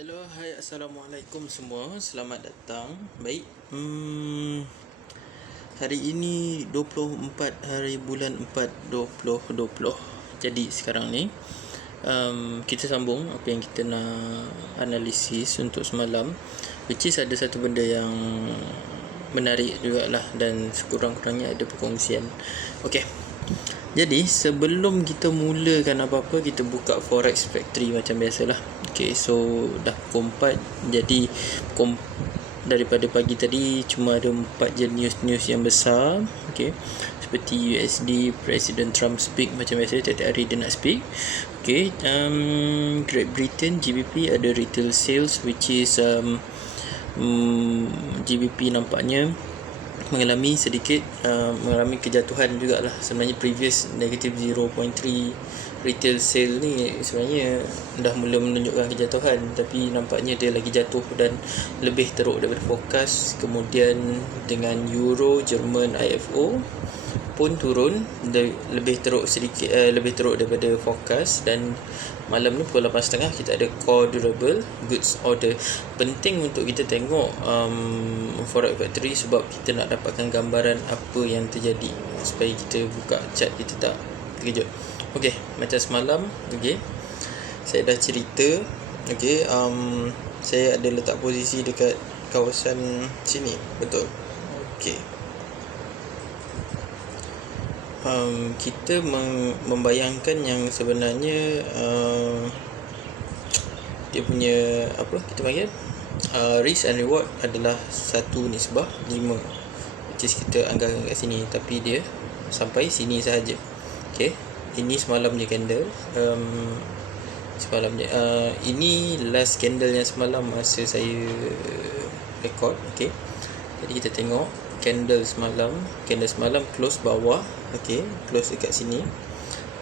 Hello, hai, Assalamualaikum semua. Selamat datang. Baik. Hari ini 24 hari bulan 4 2020. Jadi sekarang ni kita sambung apa yang kita nak analisis untuk semalam, which is ada satu benda yang menarik jugalah dan sekurang-kurangnya ada perkongsian. Okey. Jadi sebelum kita mulakan apa-apa, kita buka Forex Factory macam biasalah. Okay, so dah pukul 4. Jadi daripada pagi tadi cuma ada 4 je news yang besar. Okay, seperti USD, Presiden Trump speak macam biasa, tiap hari dia nak speak. Okay, Great Britain, GBP ada retail sales, which is GBP nampaknya mengalami kejatuhan jugalah. Sebenarnya previous negative 0.3 retail sale ni sebenarnya dah mula menunjukkan kejatuhan, tapi nampaknya dia lagi jatuh dan lebih teruk daripada forecast. Kemudian dengan Euro, Jerman, IFO pun turun lebih teruk daripada forecast. Dan malam ni pukul 8.30 kita ada core durable goods order. Penting untuk kita tengok Forex Factory sebab kita nak dapatkan gambaran apa yang terjadi, supaya kita buka chart kita tak terkejut. Okey, macam semalam, okey, saya dah cerita. Okey, saya ada letak posisi dekat kawasan sini, betul. Okey, kita membayangkan yang sebenarnya dia punya apa kita panggil risk and reward adalah 1:5, which is kita anggarkan kat sini, tapi dia sampai sini sahaja. Okey, ini semalamnya candle, ini last candle yang semalam masa saya record. Okey, jadi kita tengok candle semalam close bawah. Okey, close dekat sini,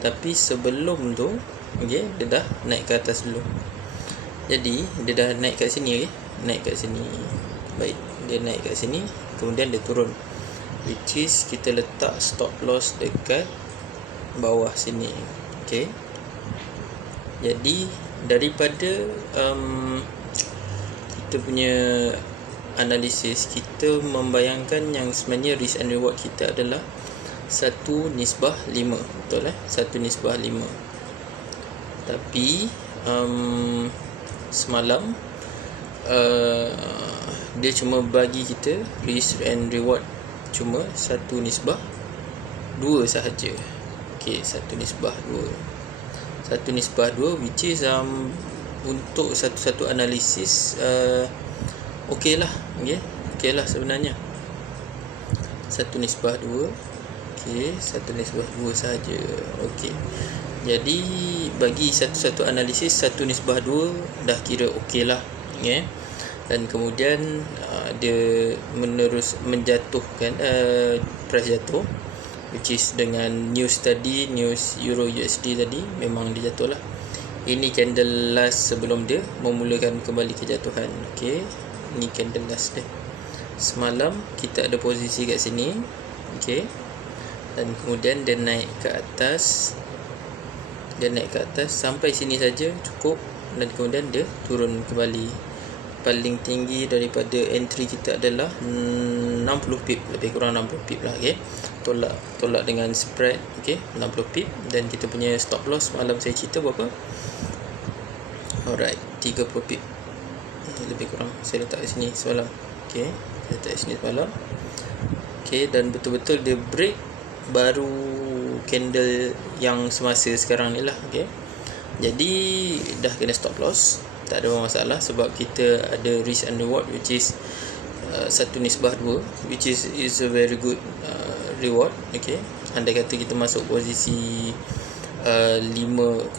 tapi sebelum tu okey, dia dah naik ke atas dulu. Jadi dia dah naik kat sini, baik, dia naik kat sini, kemudian dia turun, which is kita letak stop loss dekat bawah sini. Okey, jadi daripada kita punya analisis, kita membayangkan yang sebenarnya risk and reward kita adalah 1:5, betul 1:5. Tapi semalam dia cuma bagi kita risk and reward cuma 1:2 sahaja. Okey, 1:2, which is untuk satu analisis okey lah sebenarnya 1:2. Okey, 1:2 sahaja. Okey, jadi bagi satu analisis 1:2 dah kira okey lah, okay? Dan kemudian dia menjatuhkan price jatuh, which is dengan news Euro USD tadi memang dia jatuh lah. Ini candle last sebelum dia memulakan kembali kejatuhan. Okey, ni candle last dia. Semalam kita ada posisi kat sini. Okey, dan kemudian dia naik ke atas sampai sini saja cukup, dan kemudian dia turun kembali. Paling tinggi daripada entry kita adalah 60 pip, lebih kurang 60 pip lah. Okey, tolak dengan spread. Okey, 60 pip. Dan kita punya stop loss malam saya cerita berapa? Alright, 30 pip lebih kurang saya letak di sini semalam. Okey, saya letak di sini semalam. Okey, dan betul-betul dia break baru candle yang semasa sekarang ni lah. Okey, jadi dah kena stop loss, tak ada masalah sebab kita ada risk and reward, which is 1:2, which is a very good reward. Okey, andai kata kita masuk posisi 0.05,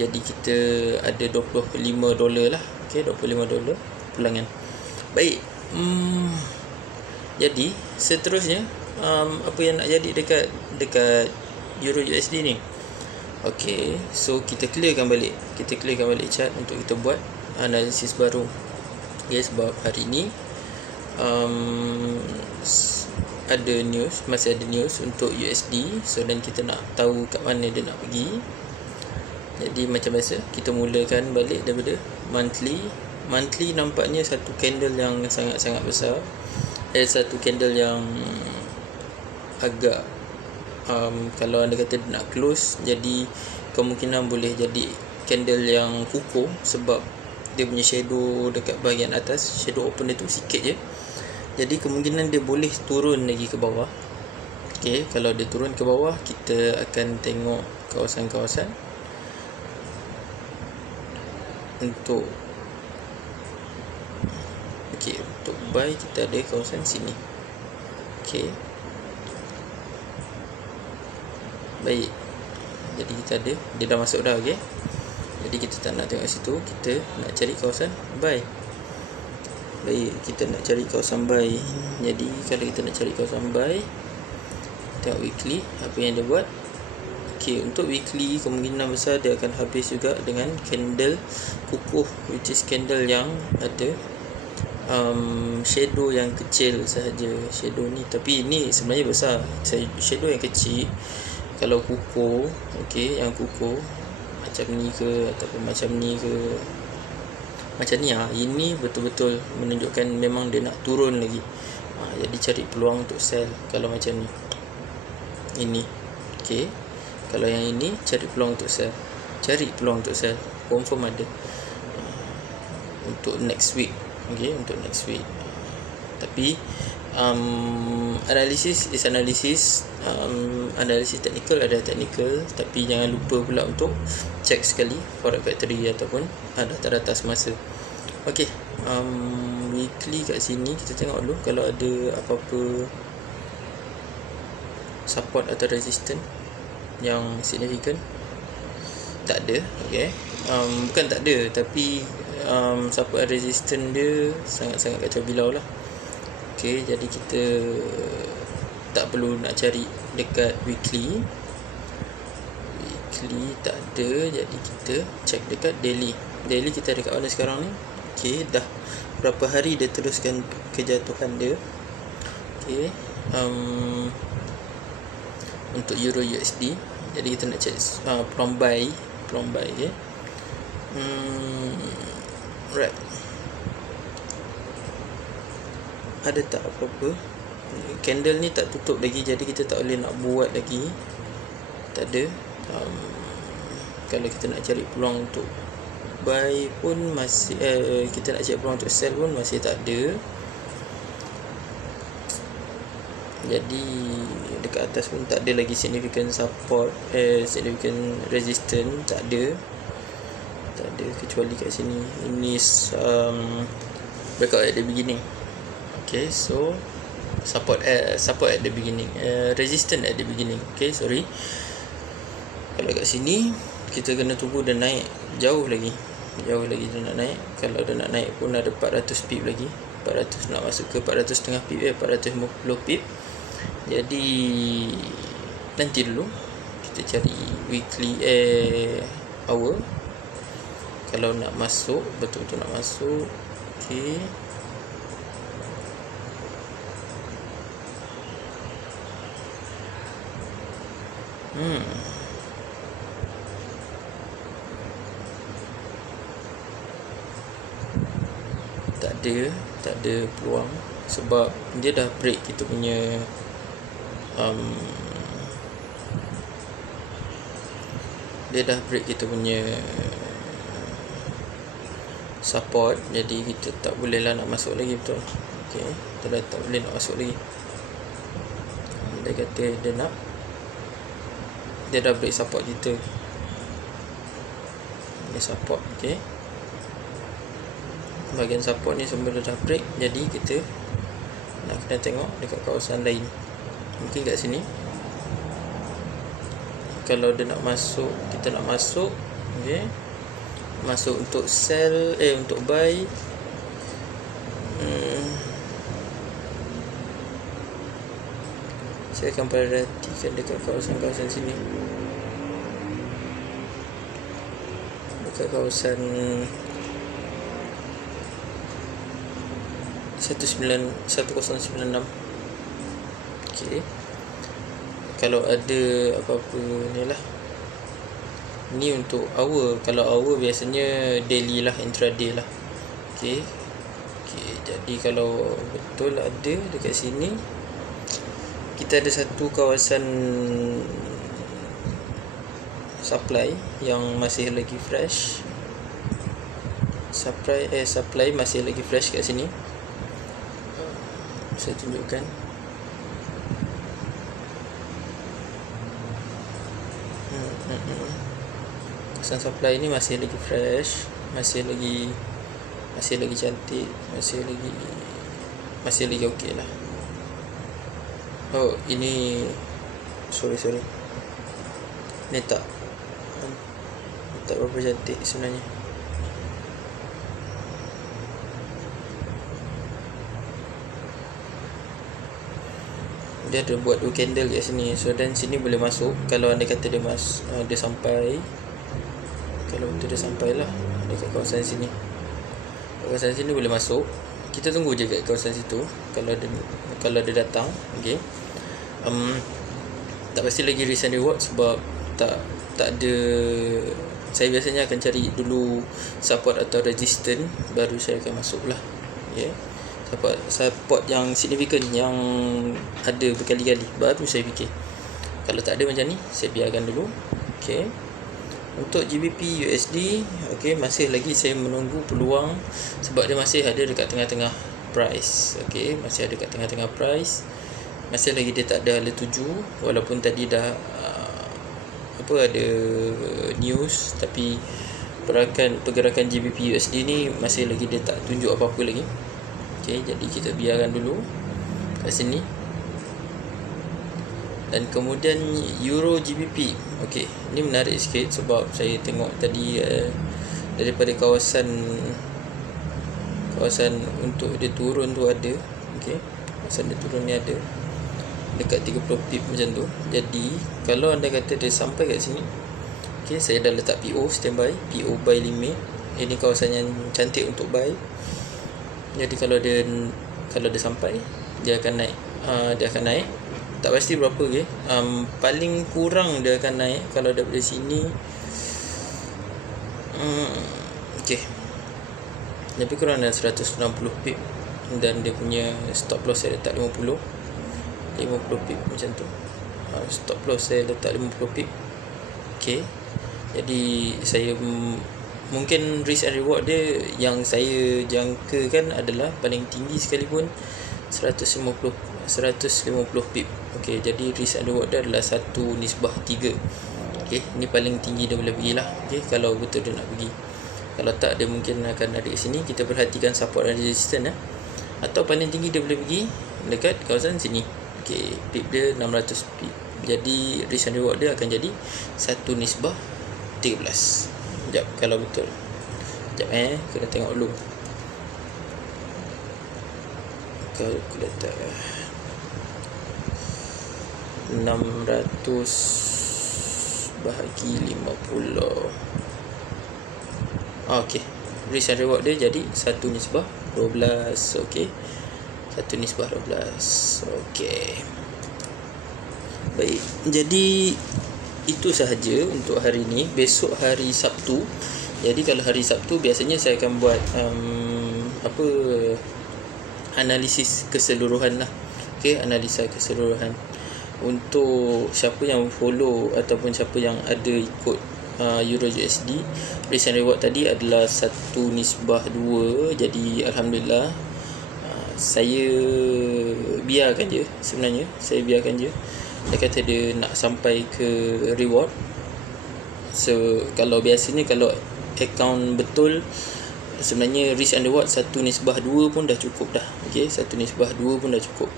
jadi kita ada $25 lah. Okey, $25 pulangan. Baik, jadi seterusnya apa yang nak jadi dekat Euro USD ni. Okey, so kita clearkan balik chart untuk kita buat analisis baru. Okay, sebab hari ni masih ada news untuk USD, so dan kita nak tahu kat mana dia nak pergi. Jadi macam biasa kita mulakan balik daripada monthly nampaknya satu candle yang sangat-sangat besar, satu candle yang agak kalau anda kata nak close, jadi kemungkinan boleh jadi candle yang kukuh sebab dia punya shadow dekat bahagian atas, shadow open dia tu sikit je, jadi kemungkinan dia boleh turun lagi ke bawah. Okey, kalau dia turun ke bawah, kita akan tengok kawasan-kawasan untuk untuk buy. Kita ada kawasan sini. Okey, baik, jadi kita ada, dia dah masuk dah. Okey, jadi kita tak nak tengok situ, kita nak cari kawasan buy. Baik, kita nak cari kawasan buy. Jadi kalau kita nak cari kawasan buy, tengok weekly apa yang dia buat. Okey, untuk weekly kemungkinan besar dia akan habis juga dengan candle kukuh, which is candle yang ada shadow yang kecil sahaja. Shadow ni, tapi ini sebenarnya besar. Shadow yang kecil kalau kukuh, okey, yang kukuh macam ni ke ataupun macam ni ke, macam ni, ini betul-betul menunjukkan memang dia nak turun lagi. Jadi cari peluang untuk sell kalau macam ni. Ini, okey, kalau yang ini cari peluang untuk sell, confirm ada untuk next week. Okey, untuk next week. Tapi analisis teknikal ada teknikal, tapi jangan lupa pula untuk check sekali Forex Factory ataupun data-data semasa. Okey, weekly kat sini kita tengok dulu kalau ada apa-apa support atau resistance yang significant. Tak ada. Okey, bukan tak ada, tapi support and resistance dia sangat-sangat kacau bilau lah. Okey, jadi kita tak perlu nak cari dekat weekly tak ada, jadi kita check dekat daily. Kita ada kat mana sekarang ni? Okey, dah berapa hari dia teruskan kejatuhan dia. Okey, untuk Euro USD, jadi kita nak check peluang buy okay. Right, ada tak apa-apa? Candle ni tak tutup lagi, jadi kita tak boleh nak buat lagi. Tak ada. Kalau kita nak cari peluang untuk buy pun masih kita nak cari peluang untuk sell pun masih tak ada. Jadi dekat atas pun tak ada lagi significant support, significant resistance, tak ada, kecuali kat sini. Ini breakout at the beginning. Okay, so support at the beginning, resistance at the beginning. Okay, sorry. Kalau kat sini kita kena tunggu dia naik jauh lagi dia nak naik. Kalau dia nak naik pun ada 400 pip lagi, 400 nak masuk ke 400 setengah pip, 450 pip. Jadi nanti dulu kita cari weekly hour. Kalau nak masuk, betul-betul nak masuk. Okay, tak ada peluang sebab dia dah break kita punya support, jadi kita tak boleh lah nak masuk lagi. Betul. Okey, kita dah tak boleh nak masuk lagi. Dia kata dia dah break support kita. Ini support. Okey, bahagian support ni semua dah break, jadi kita nak kena tengok dekat kawasan lain. Mungkin kat sini kalau dia nak masuk, kita nak masuk. Okey, masuk untuk sell, untuk buy. Saya akan perhatikan dekat kawasan-kawasan sini, dekat kawasan 1096. Okey, kalau ada apa-apa ni lah, Ni untuk hour. Kalau hour biasanya daily lah, intraday lah. Okey. Jadi kalau betul ada dekat sini, kita ada satu kawasan supply yang masih lagi fresh. Supply masih lagi fresh kat sini. Saya tunjukkan. Kawasan supply ni masih lagi fresh, masih lagi cantik, masih lagi okey lah. Oh, ini sorry. Ni tak berapa cantik sebenarnya. Dia ada buat 2 candle kat sini. So dan sini boleh masuk kalau anda kata dia sampai. Kalau betul dia sampai lah dekat kawasan sini. Kawasan sini boleh masuk. Kita tunggu je kat kawasan situ kalau dia datang. Okey. Tak pasti lagi risk and reward sebab tak ada. Saya biasanya akan cari dulu support atau resistance, baru saya akan masuk lah. Okay. Support yang signifikan, yang ada berkali-kali, baru saya fikir. Kalau tak ada macam ni, saya biarkan dulu. Okay. Untuk GBP USD, okay, masih lagi saya menunggu peluang sebab dia masih ada dekat tengah-tengah price. Okay, masih ada dekat tengah-tengah price. Masih lagi dia tak ada hala tuju, walaupun tadi dah ada news, tapi pergerakan GBP USD ni masih lagi dia tak tunjuk apa-apa lagi. Okay, jadi kita biarkan dulu kat sini. Dan kemudian Euro GBP. Okey, ni menarik sikit sebab saya tengok tadi daripada kawasan untuk dia turun tu ada. Okey, kawasan dia turun ni ada dekat 30 pip macam tu. Jadi kalau anda kata dia sampai kat sini, okey, saya dah letak PO standby, PO buy limit. Ini kawasan yang cantik untuk buy. Jadi kalau dia sampai, dia akan naik. Tak pasti berapa ke. Paling kurang dia akan naik kalau daripada sini. Okey. Lebih kurang dalam 160 pip, dan dia punya stop loss saya letak 50 pip macam tu. Stop loss saya letak 50 pip. Okey. Jadi saya mungkin risk and reward dia yang saya jangkakan adalah paling tinggi sekalipun 150 pip. Okey, jadi risk and reward dia adalah 1:3. Okey, ni paling tinggi dia boleh pergi lah. Okey, kalau betul dia nak pergi. Kalau tak, dia mungkin akan ada kat sini. Kita perhatikan support dan resistance atau paling tinggi dia boleh pergi dekat kawasan sini. Okey, pip dia 600 pip. Jadi risk and reward dia akan jadi 1:13. Sekejap kalau betul. Sekejap kena tengok dulu. Kalkulator 600 bahagi 50. Okey, risk and reward dia jadi 1:12. Okey, 1:12. Okey, baik. Jadi itu sahaja untuk hari ni. Besok hari Sabtu. Jadi kalau hari Sabtu biasanya saya akan buat analisis keseluruhan lah. Okey, analisa keseluruhan. Untuk siapa yang follow ataupun siapa yang ada ikut Euro USD, risk and reward tadi adalah 1:2. Jadi alhamdulillah, saya biarkan je sebenarnya. Saya biarkan je. Dia kata dia nak sampai ke reward. So kalau biasanya kalau account betul, sebenarnya risk and reward 1:2 pun dah cukup dah. Okey, 1:2 pun dah cukup.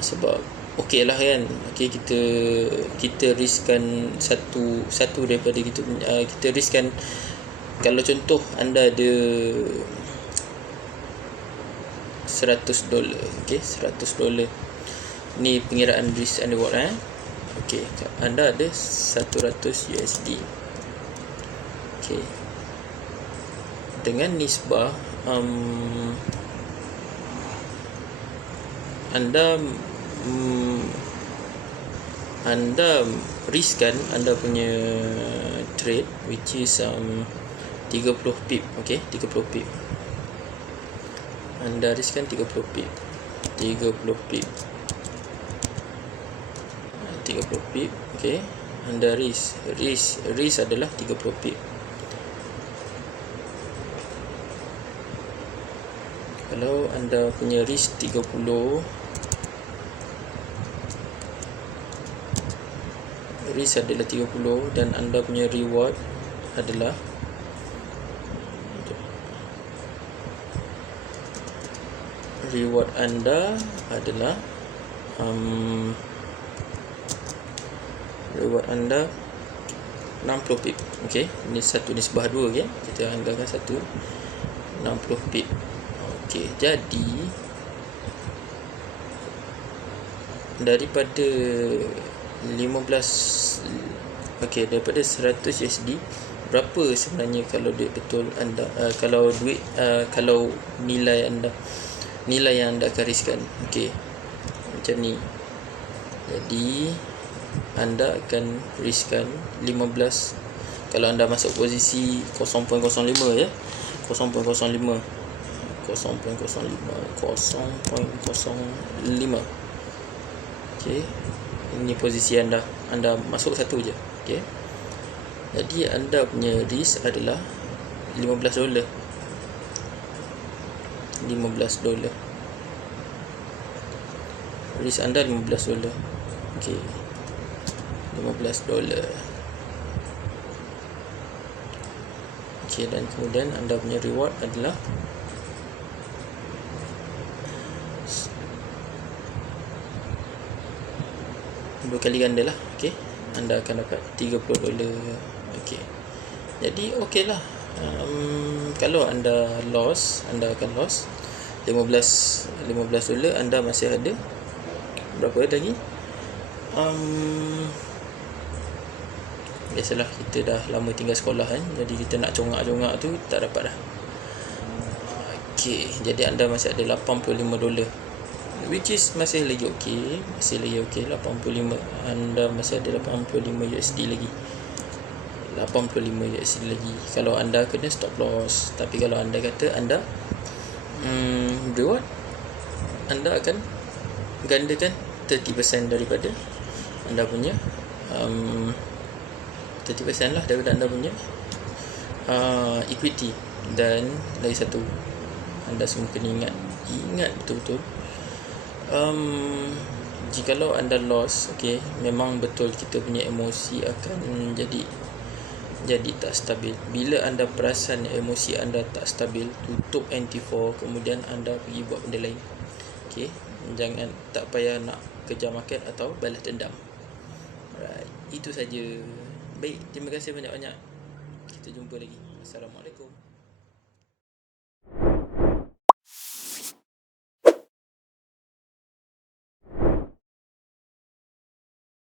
Sebab okey lah kan. Okey, kita riskkan satu daripada kita riskkan. Kalau contoh anda ada $100, okey, $100. Ni pengiraan risk and reward okey, anda ada 100 USD. Okey, dengan nisbah anda riskkan anda punya trade, which is 30 pip. Okay, 30 pip. Anda riskkan 30 pip. 30 pip. 30 pip. Okay, anda risk adalah 30 pip. Kalau anda punya risk 30, risk adalah 30 dan anda punya reward adalah anda adalah reward anda 60 pip. Okey, ini satu nisbah 2. Okay? Kita anggarkan 60 pip. Okey, jadi daripada 15, okey, daripada 100 USD, berapa sebenarnya kalau duit betul anda, kalau nilai yang anda akan riskkan. Okey, macam ni. Jadi anda akan riskkan 15. Kalau anda masuk posisi 0.05 ya, 0.05. Okey, ini posisi anda masuk satu je. Okey, jadi anda punya risk adalah $15. Risk anda $15. Okey, $15. Okey, dan kemudian anda punya reward adalah dua kali ganda lah. Okey, anda akan dapat $30. Okey, jadi okey lah. Kalau anda loss, anda akan loss $15. Anda masih ada berapa lagi? Biasalah, kita dah lama tinggal sekolah kan, jadi kita nak congak-congak tu tak dapat dah. Okey, jadi anda masih ada $85, which is masih lagi okey, 85. Anda masih ada 85 USD lagi. 85 USD lagi kalau anda kena stop loss. Tapi kalau anda kata anda reward, anda akan gandakan 30% daripada anda punya 30% lah daripada anda punya equity. Dan lagi satu, anda semua kena ingat betul-betul, jikalau anda loss, okey, memang betul kita punya emosi akan jadi tak stabil. Bila anda perasan emosi anda tak stabil, tutup NT4, kemudian anda pergi buat benda lain. Okey, jangan, tak payah nak kejar market atau balas dendam. Alright, itu saja. Baik, terima kasih banyak-banyak. Kita jumpa lagi. Assalamualaikum.